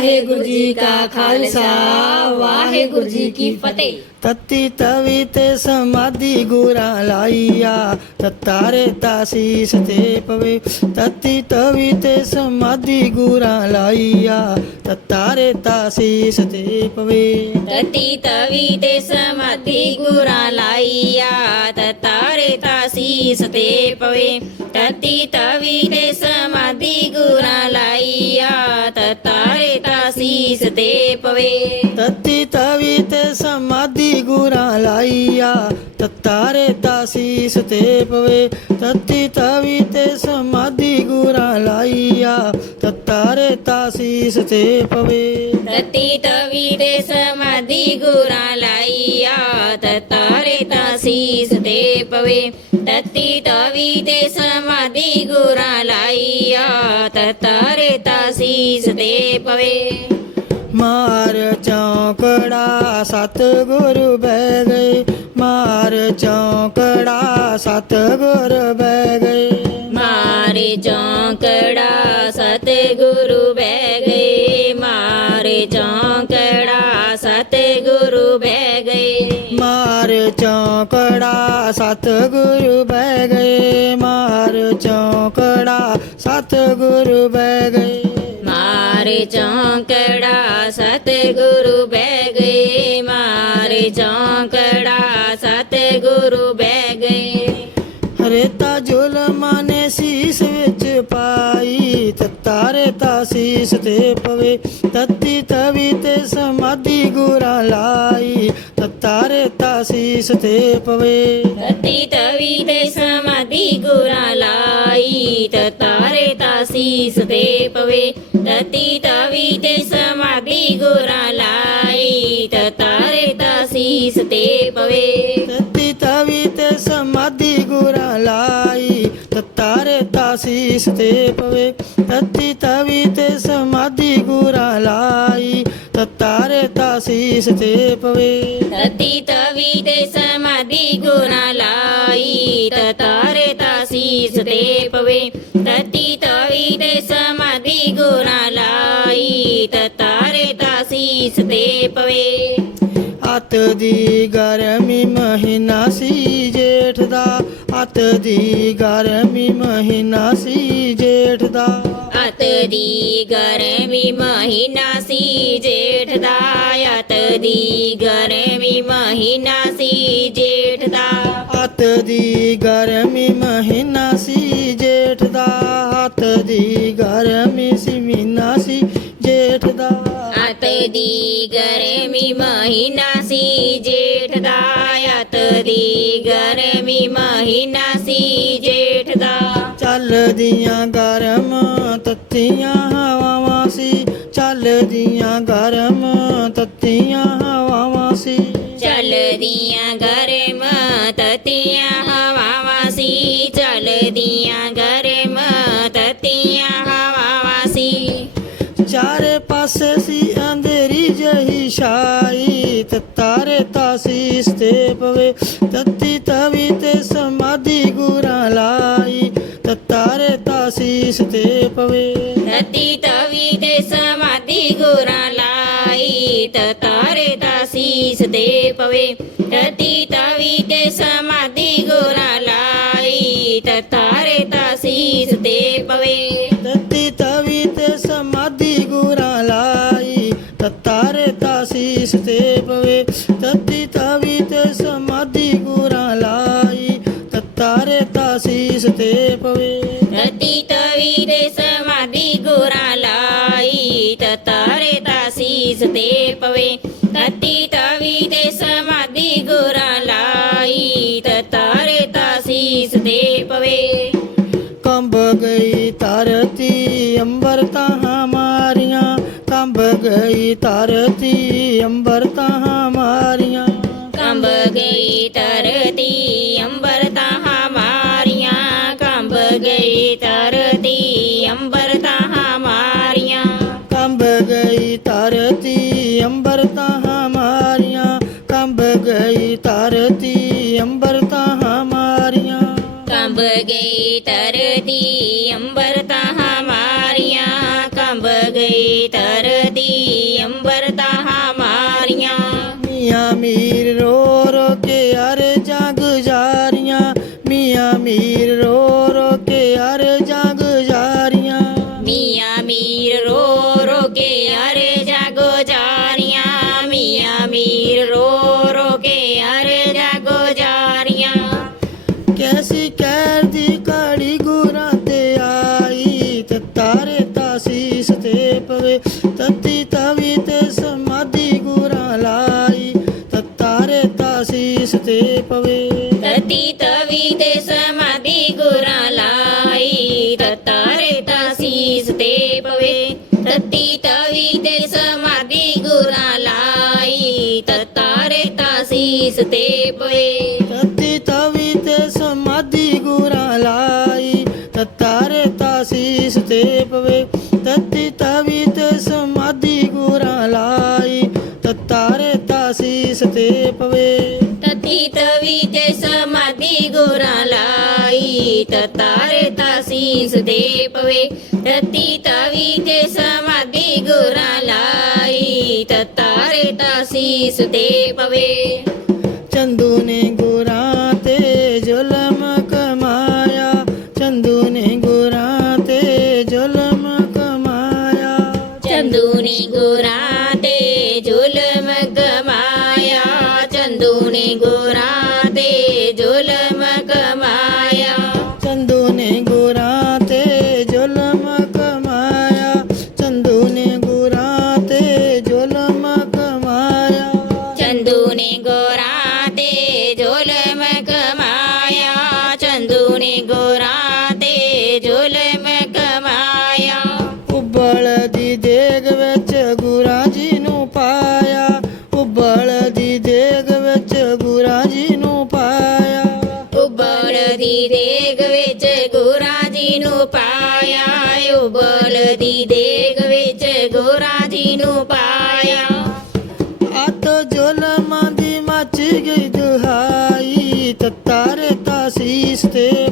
ਵਾਹਿਗੁਰੂ ਜੀ ਕਾ ਖਾਲਸਾ ਵਾਹਿਗੁਰੂ ਜੀ ਕੀ ਫਤਿਹ। ਤਤੀ ਤਵੀ ਤੇ ਸਮਾਧੀ ਗੁਰਾਂ ਲਾਈਆ ਤਤਾਰੇ ਤਾਸੀਸ ਤੇ ਪਵੇ। ਤਤੀ ਤਵੀ ਤੇ ਸਮਾਧੀ ਗੁਰਾਂ ਲਾਈਆ ਤਤਾਰੇ ਤਾਸੀਸ ਤੇ ਪਵੇ। ਤਤੀ ਤਵੀ ਤੇ ਸਮਾਧੀ ਗੁਰਾਂ ਲਾਈਆ ਤਤਾਰੇ ਤਾਸੀਸ ਤੇ ਪਵੇ। ਤਤੀ ਤਵੀ ਤੇ ਸਮਾਧੀ ਗੁਰਾਂ ਲਾਈਆ ਤਤਾਰੇ ਤਾਸੀਸ ਤੇ ਪਵੇ। ਤਤੀ ਤਵੀ ਤੇ ਸਮਾਧੀ ਗੁਰਾਂ ਲਾਈਆ। ਤਤਾਰੇ ਤਾਸੀਸ ਤੇ ਪਵੇ। ਤਤੀ ਤਵੀ ਤੇ ਸਮਾਧੀ ਗੁਰਾਂ ਲਾਈਆ। ਤਤਾਰੇ ਤਾਸੀਸ ਤੇ ਪਵੇ। ਤਤੀ ਤਵੀ ਤੇ ਸਮਾਧੀ ਗੁਰਾਂ ਲਾਈਆ। ਤਤਾਰੇ ਤਾਸੀਸ ਤੇ ਪਵੇ। ਤਤੀ ਤਵੀ ਤੇ ਸਮਾਧੀ ਗੁਰਾਂ ਲਾਈਆ। ਤਤਾਰੇ ਤਾਸੀਸ ਤੇ ਪਵੇ। ਮਾਰ ਚੌਕੜਾ ਸਤਿਗੁਰ ਬਹਿ ਗਏ। ਮਾਰ ਚੌਕੜਾ ਸਤਿਗੁਰ ਬਹਿ ਗਏ। ਮਾਰੇ ਚੌਂਕੜਾ ਸਤਿਗੁਰ ਬਹਿ ਗਏ ਮਾਰ ਚੌਕੜਾ। ਸਤਿਗੁਰ ਬਹਿ ਗਏ। ਮਾਰੇ ਚੌਂਕੜਾ ਸਤਿਗੁਰੂ ਬਹਿ ਗਏ। ਮਾਰੇ ਚੌਂਕੜਾ ਸਤਿਗੁਰੂ ਬਹਿ ਗਏ। ਰੇਤਾ ਜ਼ੁਲਮਾਂ ਤਤਾਰੇ ਤਾ ਸੀਸ ਤੇ ਪਵੇ। ਤਤੀ ਤਵੀ ਤੇ ਸਮਾਧੀ ਗੁਰਾਂ ਲਾਈ। ਤਤਾਰੇ ਤਾ ਸੀਸ ਤੇ ਪਵੇ। ਤਤੀ ਤਵੀ ਤੇ ਸਮਾਧੀ ਗੁਰਾਂ ਲਾਈ। ਤਤਾਰੇ ਤਾਸੀਸ ਤੇ ਪਵੇ। ਤਤੀ ਤਵੀ ਤੇ ਸਮਾਧੀ ਗੁਰਾਂ ਲਾਈ। ਤਤਾਰੇ ਤਾਸੀਸ ਤੇ ਪਵੇ। ਤਤੀ ਤਵੀ ਤੇ ਸਮਾਧੀ ਤਾ ਸੀਸ ਤੇ ਪਵੇ ਤਤੀ ਤਵੀ ਤੇ ਸਮਾਧੀ ਗੁਰਾਂ ਲਾਈ ਤਤਾਰੇ ਤਾ ਸੀਸ ਤੇ ਪਵੇ ਤਤੀ ਤਵੀ ਤੇ ਸਮਾਧੀ ਗੁਰਾਂ ਲਾਈ ਤਤਾਰੇ ਤਾਸੀਸ ਤੇ ਪਵੇ ਤਤੀ ਤਵੀ ਤੇ ਸਮਾਧੀ ਗੁਰਾਂ ਲਾਈ ਤਤਾਰੇ ਤਾਸੀਸ ਤੇ ਹੱਥ ਦੀ ਗਰਮੀ ਮਹੀਨਾ ਸੀ ਜੇਠ ਦਾ। ਹੱਥ ਦੀ ਗਰਮੀ ਮਹੀਨਾ ਸੀ ਜੇਠ ਦਾ। ਅਤ ਦੀ ਗਰਮੀ ਮਹੀਨਾ ਸੀ ਜੇਠ ਦਾ। ਅਤ ਦੀ ਗਰਮੀ ਮਹੀਨਾ ਸੀ ਜੇਠ ਦਾ। ਹੱਥ ਦੀ ਗਰਮੀ ਸੀ ਮਹੀਨਾ ਸੀ ਜੇਠ ਦਾ। ਅਤ ਦੀ ਗਰਮੀ ਮਹੀਨਾ ਸੀ ਜੇਠ ਦਾ ਅਤ ਦੀ ਗਰਮੀ ਮਹੀਨਾ ਸੀ ਜੇਠ ਦਾ। ਚੱਲਦੀਆਂ ਗਰਮ ਤੱਤੀਆਂ ਹਵਾਵਾਂ ਸੀ ਚੱਲਦੀਆਂ ਗਰਮ ਤੱਤੀਆਂ ਹਵਾਵਾਂ ਸੀ। ਚੱਲਦੀਆਂ ਗਰਮ ਤਤੀਆਂ ਹਵਾਵਾਂ ਸੀ ਚੱਲਦੀਆਂ ਗਰਮ ਤਤੀਆਂ ਹਵਾਵਾਂ ਸੀ। ਚਾਰੇ ਪਾਸੇ ਸੀ ਅੰਧੇਰੀ ਜਹੀ ਛਾਈ ਤਤਾਰੇ ਤਾਸੀਸ ਤੇ ਪਵੇ। ਤਤੀ ਤਵੀ ਤੇ ਸਮਾਧੀ ਗੁਰਾਂ ਲਾਈ ਤਤਾਰੇ ਤਾਸੀਸ ਤੇ ਪਵੇ। ਤਤੀ ਤਵੀ ਤੇ ਸਮਾਧੀ ਗੁਰਾਂ ਲਾਈ ਤਤਾਰੇ ਤਾਸੀਸ ਦੇ ਪਵੇ। ਤਤੀ ਤਵੀ ਤੇ ਸਮਾਧੀ ਗੁਰਾਂ ਲਾਈ ਤਤਾਰੇ ਤਾਸੀਸ ਤਾਸੀਸ ਤੇ ਪਵੇ ਤਤੀ ਤਵੀ ਤੇ ਸਮਾਧੀ ਗੁਰਾਂ ਲਾਈ ਤਤਾਰੇ ਤਾਸੀਸ ਤੇ ਪਵੇ ਤਤੀ ਤਵੀ ਦੇ ਸਮਾਧੀ ਗੁਰਾਂ ਲਾਈ ਤਤਾਰੇ ਤਾਸੀਸ ਤੇ ਪਵੇ ਤਤੀ ਤਵੀ ਦੇ ਸਮਾਧੀ ਗੁਰਾਂ ਲਾਈ ਤਤਾਰੇ ਤਾਸੀਸ ਗਈ ਧਰਤੀ ਅੰਬਰ ਤਾਹਾਂ ਮਾਰੀਆਂ। ਕੰਬ ਗਈ ਧਰਤੀ ਅੰਬਰ ਤਾਹਾਂ ਮਾਰੀਆਂ। ਕੰਬ ਗਈ ਧਰਤੀ ਅੰਬਰ ਤਾਹਾਂ ਮਾਰੀਆਂ। ਕੰਬ ਗਈ ਧਰਤੀ ਅੰਬਰ ਤਾਹਾਂ ਮਾਰੀਆਂ। ਕੰਬ ਗਈ ਧਰਤੀ ਅੰਬਰ ਤਾਹਾਂ ਮਾਰੀਆਂ। ਕੰਬ ਗਈ ਧਰਤੀ ਅੰਬਰ ਤਾਹਾਂ ਮਾਰੀਆਂ। ਕੰਬ ਗਈ ਧਰਤੀ ਮੀਰ ਰੋ ਰੋ ਕੇ ਅਰੇ ਜਾਂ ਗੁਜ਼ਾਰੀਆਂ ਮੀਆਂ ਮੀਰ ਰੋ ਰੋ ਕੇ ਅਰੇ ਜਾਂ ਗੁਜ਼ਾਰੀਆਂ ਮੀਆਂ ਮੀਰ ਰੋ ਰੋ ਕੇ ਅਰੇ ਜਾਂ ਗੁਜ਼ਾਰੀਆਂ ਮੀਆਂ ਮੀਰ ਰੋ ਰੋ ਕੇ ਅਰੇ ਜਾਂ ਗੁਜ਼ਾਰੀਆਂ ਕੈਸੀ ਕਹਿਰ ਦੀ ਕਾੜੀ ਗੁਰਾਂ ਤੇ ਆਈ? ਤੇ ਤਾਰੇ ਤਾਸੀਸ ਤੇ ਪਵੇ। ਤਤੀ ਤਵੀ ਤੇ ते पवे तत्ती तवित समाधी गुरालाई तत्तारे तासीस ते पवे. तत्ती तवित समाधी गुरालाई तत्तारे तासीस ते पवे. तत्ती तवित समाधी गुरालाई तत्तारे तासीस ते पवे. तत्ती तवित समाधी गुरालाई तत्तारे तासीस ते पवे.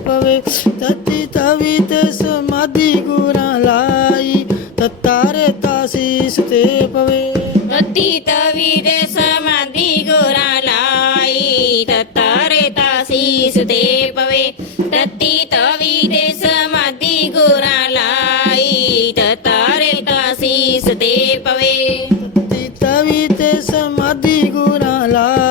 ਪਵੇ। ਤਤੀ ਤਵੀ ਤੇ ਸਮਾਧੀ ਗੁਰਾਂ ਲਾਈ। ਤਤਾਰੇ ਤਾਸੀਸ ਤੇ ਪਵੇ। ਤਤੀ ਤਵੀ ਦੇ ਸਮਾਧੀ ਗੋਰਾ ਲਾਈ। ਤਤਾਰੇ ਤਾਸੀਸ ਦੇ ਪਵੇ। ਤਤੀ ਤਵੀ ਦੇ ਸਮਾਧੀ ਗੋਰਾ ਲਾਈ। ਤਤਾਰੇ ਤਾਸੀਸ ਦੇ ਪਵੇ। ਤਤੀ ਤਵੀ ਤੇ ਸਮਾਧੀ ਗੁਰਾਂ ਲਾਈ।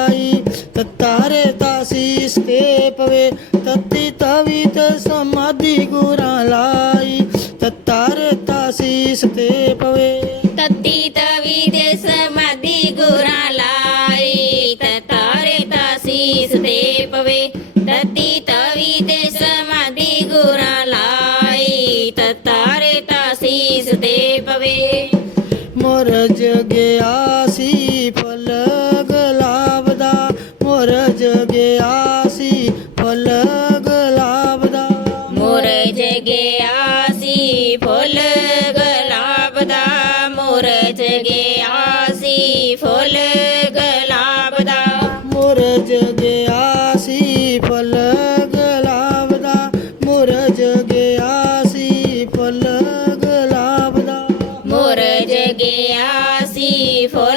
good. ਫਲ ਗੁਲਾਬ ਦਾ ਮੁਰਜ ਗਿਆ ਸੀ ਫਲ ਗੁਲਾਬ ਦਾ ਮੁਰਝ ਗਿਆ ਸੀ ਫੁੱਲ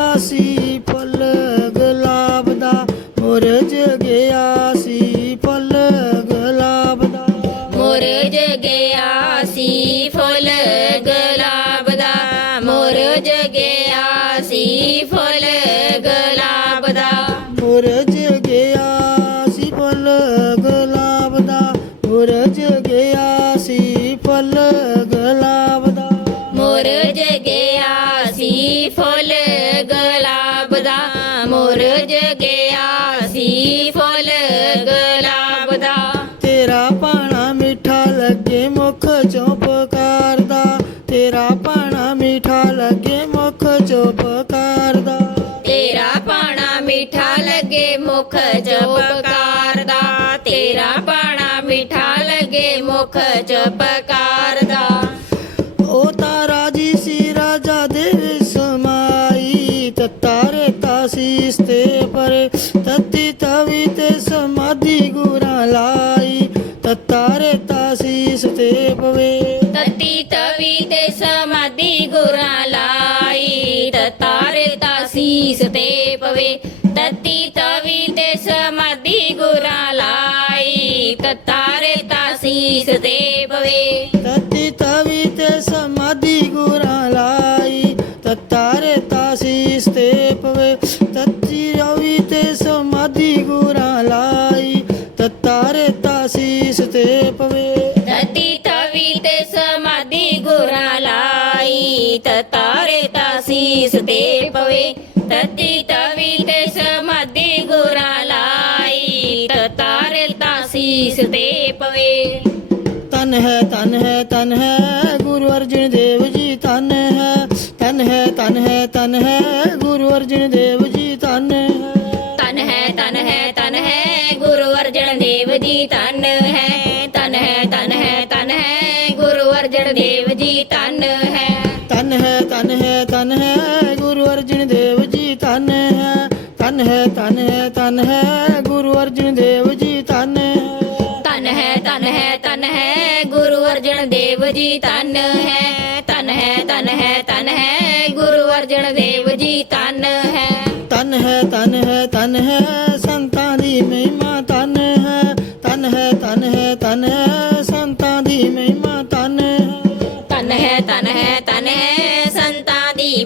ਮੁਰਜ ਗਿਆ ਸੀ ਫਲ ਗੁਲਾਬ ਦਾ ਮੁਰਝ ਗਿਆ ਸੀ ਫੁੱਲ ਗੁਲਾਬ ਦਾ ਮੁਰਝ ਗਿਆ ਸੀ ਫੁੱਲ ਗੁਲਾਬ ਦਾ ਤੇਰਾ ਪਾਣਾ ਮਿੱਠਾ ਲੱਗੇ ਮੁਖ ਚੋਂ ਪੁਕਾਰਦਾ। ਤੇਰਾ ਪਾਣਾ ਮਿੱਠਾ ਲੱਗੇ ਮੁਖ ਚੋਂ ਪੁਕਾਰਦਾ ਮੁਖ ਚਪਕਾਰ ਦਾ ਤੇਰਾ ਪਾਣਾ ਮਿੱਠਾ ਲੱਗੇ ਮੁਖ ਚਪਕਾਰ ਦਾ ਉਹ ਤਾਂ ਰਾਜੀ ਸੀ ਰਾਜਾ ਦੇ ਸਮਾਈ ਤਤਾਰੇ ਤਾਸੀਸ ਤੇ ਪਰੇ ਤਤੀ ਤਵੀ ਤੇ ਸਮਾਧੀ ਗੁਰਾਂ ਲਾਈ ਤਤਾਰੇ ਤਾ ਸੀਸ ਤੇ ਪਵੇ ਤਤੀ ਤਵੀ ਤੇ ਸਮਾਧੀ ਗੁਰਾਂ ਲਾਈ ਤਤਾਰੇ ਤਾ ਸੀਸ ਤੇ ਪਵੇ ਤਤੀ ਸੀਸ ਤੇ ਪਵੇ ਤਤੀ ਤਵੀ ਤੇ ਸਮਾਧੀ ਗੁਰਾਂ ਲਾਈ ਤਤਾਰੇ ਤਾ ਸੀਸ ਤੇ ਪਵੇ ਤਤੀ ਰਵੀ ਤੇ ਸਮਾਧੀ ਗੁਰਾਂ ਲਾਈ ਤਤਾਰੇ ਤਾ ਸੀਸ ਤੇ ਪਵੇ ਤਤੀ ਤਵੀ ਤੇ ਸਮਾਧੀ ਗੁਰਾਂ ਲਾਈ ਤਤਾਰੇ ਤਾ ਸੀਸ ਤੇ ਪਵੇ ਤਤੀ ਤਵੀ ਤੇ ਸਮਾਧੀ ਗੁਰਾਂ ਲਾਈ ਤਤਾਰੇ ਤਾ ਸੀਸ ਤੇ ਪਵੇ ਤਨ ਹੈ ਤਨ ਹੈ ਤਨ ਹੈ ਗੁਰੂ ਅਰਜਨ ਦੇਵ ਜੀ ਤਨ ਹੈ ਤਨ ਹੈ ਤਨ ਹੈ ਤਨ ਹੈ ਗੁਰੂ ਅਰਜਨ ਦੇਵ ਜੀ ਤਨ ਹੈ ਤਨ ਹੈ ਤਨ ਹੈ ਤਨ ਹੈ ਗੁਰੂ ਅਰਜਨ ਦੇਵ ਜੀ ਤਨ ਹੈ ਤਨ ਹੈ ਤਨ ਹੈ ਤਨ ਹੈ ਗੁਰੂ ਅਰਜਨ ਦੇਵ ਜੀ ਤਨ ਹੈ ਤਨ ਹੈ ਤਨ ਹੈ ਤਨ ਹੈ ਗੁਰੂ ਅਰਜਨ ਦੇਵ ਜੀ ਤਨ ਹੈ ਤਨ ਹੈ ਤਨ ਹੈ ਤਨ ਹੈ ਗੁਰੂ ਅਰਜਨ ਦੇਵ ਗੁਰੂ ਅਰਜਨ ਦੇਵ ਜੀ ਤਨ ਹੈ ਤਨ ਹੈ ਤਨ ਹੈ ਤਨ ਹੈ ਗੁਰੂ ਅਰਜਨ ਦੇਵ ਜੀ ਤਨ ਹੈ ਤਨ ਹੈ ਤਨ ਹੈ ਤਨ ਹੈ ਸੰਤਾਂ ਦੀ ਮਹਿਮਾ ਤਨ ਹੈ ਤਨ ਹੈ ਤਨ ਹੈ ਤਨ ਹੈ ਸੰਤਾਂ ਦੀ ਮਹਿਮਾ ਤਨ ਹੈ ਤਨ ਹੈ ਤਨ ਹੈ ਤਨ ਹੈ ਸੰਤਾਂ ਦੀ